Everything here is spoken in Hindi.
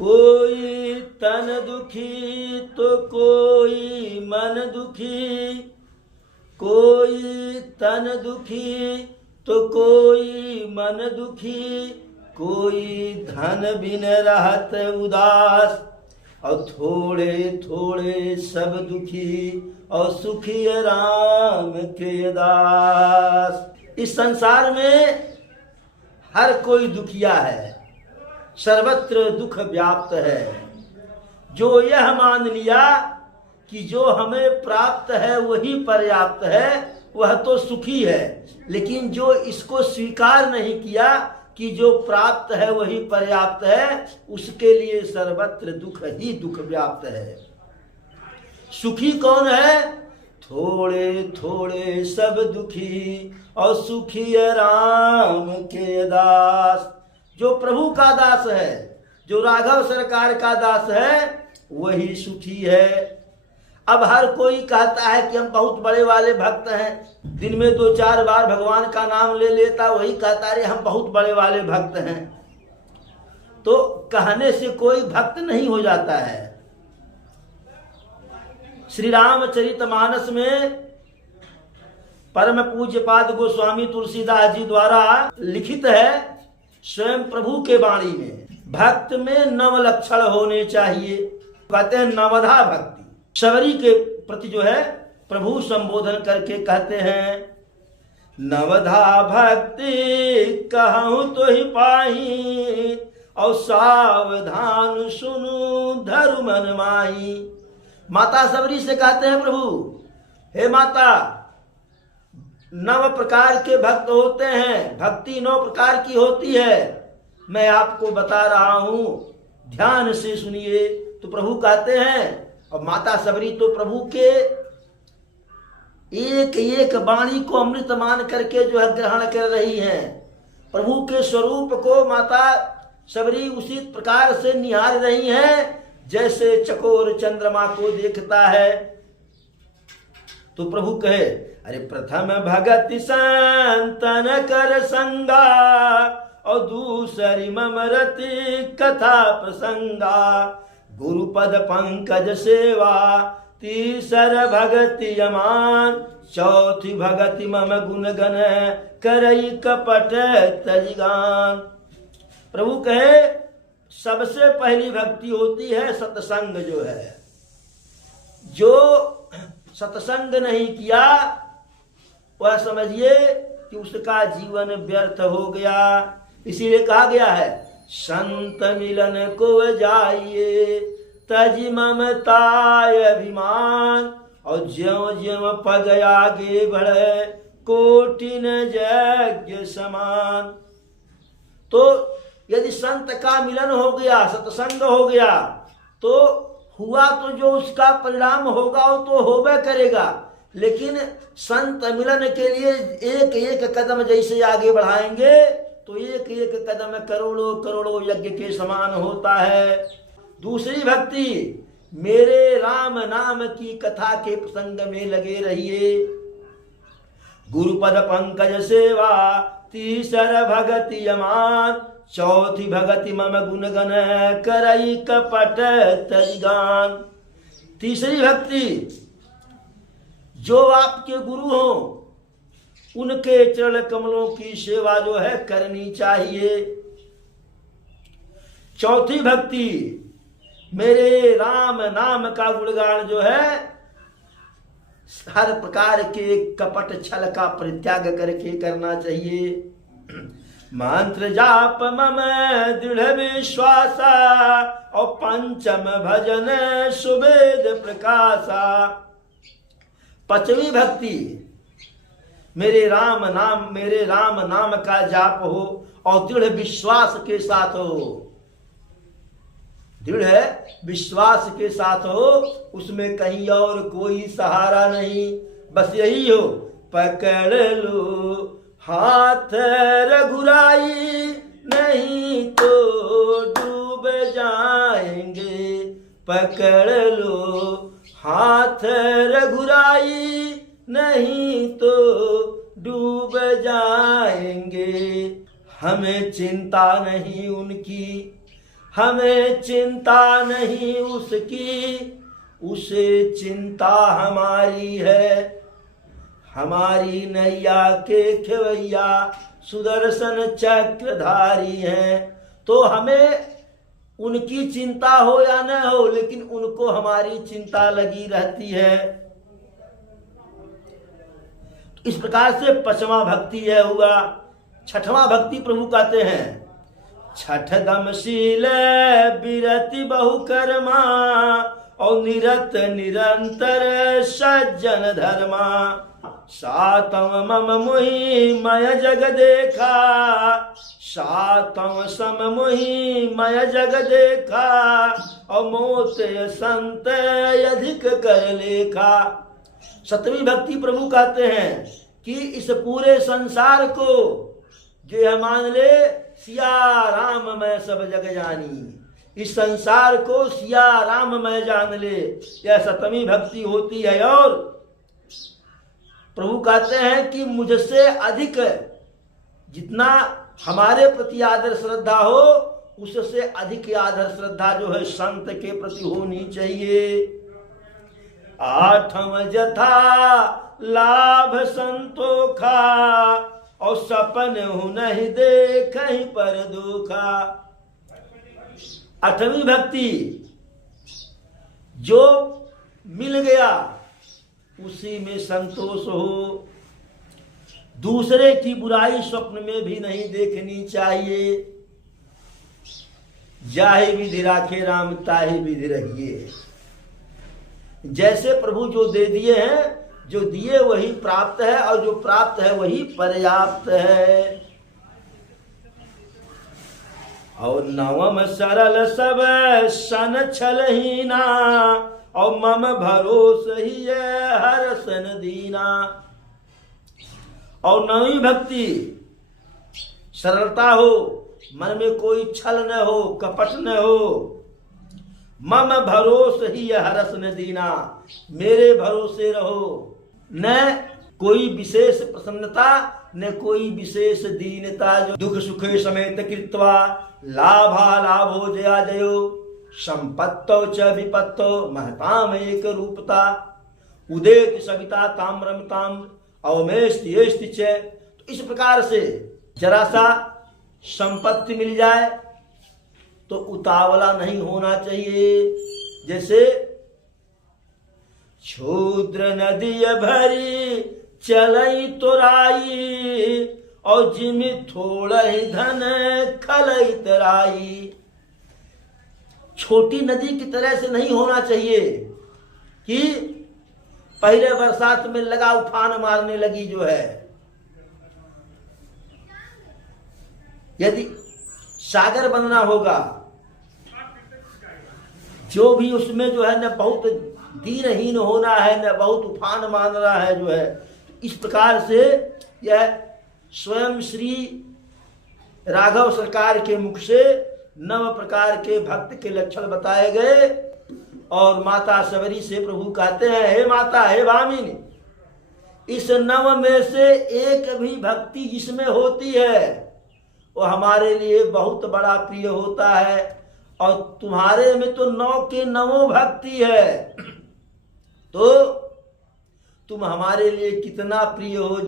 कोई तन दुखी तो कोई मन दुखी, कोई तन दुखी तो कोई मन दुखी, कोई धन बिन रहत उदास, और थोड़े थोड़े सब दुखी, और सुखी राम के दास। इस संसार में हर कोई दुखिया है, सर्वत्र दुख व्याप्त है। जो यह मान लिया कि जो हमें प्राप्त है वही पर्याप्त है, वह तो सुखी है। लेकिन जो इसको स्वीकार नहीं किया कि जो प्राप्त है वही पर्याप्त है, उसके लिए सर्वत्र दुख ही दुख व्याप्त है। सुखी कौन है? थोड़े थोड़े सब दुखी, और सुखी राम के दास। जो प्रभु का दास है, जो राघव सरकार का दास है, वही सुखी है। अब हर कोई कहता है कि हम बहुत बड़े वाले भक्त हैं, दिन में 2-4 बार भगवान का नाम ले लेता, वही कहता रे हम बहुत बड़े वाले भक्त हैं। तो कहने से कोई भक्त नहीं हो जाता है। श्री रामचरितमानस में परम पूज्यपाद गोस्वामी तुलसीदास जी द्वारा लिखित है, स्वयं प्रभु के वाणी में, भक्त में 9 लक्षण होने चाहिए। कहते हैं नवधा भक्ति। शबरी के प्रति जो है प्रभु संबोधन करके कहते हैं, नवधा भक्ति कहूँ तो ही पाही, और सावधान सुनु धरु मन माही। माता शबरी से कहते हैं प्रभु, हे माता, 9 प्रकार के भक्त होते हैं, भक्ति 9 प्रकार की होती है, मैं आपको बता रहा हूं, ध्यान से सुनिए। तो प्रभु कहते हैं, और माता शबरी तो प्रभु के एक एक वाणी को अमृत मान करके जो है ग्रहण कर रही हैं। प्रभु के स्वरूप को माता शबरी उसी प्रकार से निहार रही हैं जैसे चकोर चंद्रमा को देखता है। तो प्रभु कहे, अरे प्रथम भगति संतन कर संगा, और दूसरी ममरति कथा प्रसंगा, गुरुपद पंकज सेवा, तीसर भगति यमान, चौथी भगति मम गुण गण करई कपट तजिगान। प्रभु कहे, सबसे पहली भक्ति होती है सत्संग जो है। जो सत्संग नहीं किया वह समझिए कि उसका जीवन व्यर्थ हो गया। इसीलिए कहा गया है, संत मिलन को जाइए तज ममताय अभिमान, और ज्यों ज्यों पग आगे बढ़े कोटिन यज्ञ समान। तो यदि संत का मिलन हो गया, सत्संग हो गया, तो हुआ तो जो उसका परिणाम होगा वो तो होबे करेगा। लेकिन संत मिलन के लिए एक एक कदम जैसे आगे बढ़ाएंगे तो एक एक कदम करोड़ों करोड़ों यज्ञ के समान होता है। दूसरी भक्ति, मेरे राम नाम की कथा के प्रसंग में लगे रहिए। गुरुपद पंकज सेवा, तीसर भगति यमान, चौथी भगति मम गुण गण करई कपट तरिगान। तीसरी भक्ति, जो आपके गुरु हो उनके चरण कमलों की सेवा जो है करनी चाहिए। चौथी भक्ति, मेरे राम नाम का गुणगान जो है हर प्रकार के कपट छल का परित्याग करके करना चाहिए। मंत्र जाप मम दृढ़ विश्वासा, और पंचम भजन सुवेद प्रकाशा। पांचवी भक्ति, मेरे राम नाम का जाप हो और दृढ़ विश्वास के साथ हो। दृढ़ विश्वास के साथ हो, उसमें कहीं और कोई सहारा नहीं, बस यही हो। पकड़ लो हाथ रघुराई, नहीं तो डूब जाएंगे। पकड़ लो हाथ रघुराई, नहीं तो डूब जाएंगे। हमें चिंता नहीं उनकी, हमें चिंता नहीं उसकी, उसे चिंता हमारी है। हमारी नैया के खेवैया सुदर्शन चक्रधारी हैं। तो हमें उनकी चिंता हो या न हो, लेकिन उनको हमारी चिंता लगी रहती है। इस प्रकार से पांचवा भक्ति है हुआ। छठवां भक्ति प्रभु कहते हैं, छठ दमशील बिरति बहुकर्मा और निरत निरंतर सज्जन धर्मा। सातम मम मुहि मय जग देखा, सातम सम मुहि मय जग देखा और मोते संत अधिक कर लेखा। सतवीं भक्ति प्रभु कहते हैं कि इस पूरे संसार को जो यह मान ले सिया राम मैं सब जग जानी, इस संसार को सिया राम मैं जान ले, यह सतवीं भक्ति होती है। और प्रभु कहते हैं कि मुझसे अधिक जितना हमारे प्रति आदर श्रद्धा हो, उससे अधिक आदर श्रद्धा जो है संत के प्रति होनी चाहिए। आठम जथा लाभ संतोखा और सपन नहीं देख पर दुखा। आठवीं भक्ति जो मिल गया उसी में संतोष हो। दूसरे की बुराई स्वप्न में भी नहीं देखनी चाहिए। जाहि विधि राखे राम ताहि विधि रहिए। जैसे प्रभु जो दे दिए हैं, जो दिए वही प्राप्त है और जो प्राप्त है वही पर्याप्त है। और नवम सरल सब सन छलहीना और मम भरोस ही है हर सन दीना। और नवीं भक्ति सरलता हो, मन में कोई छल न हो, कपट न हो। मम भरोस ही हरस न दीना, मेरे भरोसे रहो। न कोई विशेष प्रसन्नता न कोई विशेष दीनता। जो दुख सुखे समेत कृत्वा लाभा लाभो जया जयो संपत्तो च विपत्तो महताम एक रूपता। उदेत सविता ताम्रमताम अवमेस्ति एस्ति च। तो इस प्रकार से जरा सा संपत्ति मिल जाए तो उतावला नहीं होना चाहिए। जैसे क्षुद्र नदी भरी चलई तोराई और जिमि थोड़ा ही धन खलई तराई। छोटी नदी की तरह से नहीं होना चाहिए कि पहले बरसात में लगा उफान मारने लगी जो है। यदि सागर बनना होगा, जो भी उसमें जो है न बहुत दीनहीन होना है न बहुत उफान मान रहा है जो है। इस प्रकार से यह स्वयं श्री राघव सरकार के मुख से 9 प्रकार के भक्त के लक्षण बताए गए। और माता सबरी से प्रभु कहते हैं, हे माता, हे भामिनी, इस 9 में से एक भी भक्ति जिसमें होती है वो हमारे लिए बहुत बड़ा प्रिय होता है। और तुम्हारे में तो 9 के 9 भक्ति है, तो तुम हमारे लिए कितना प्रिय हो।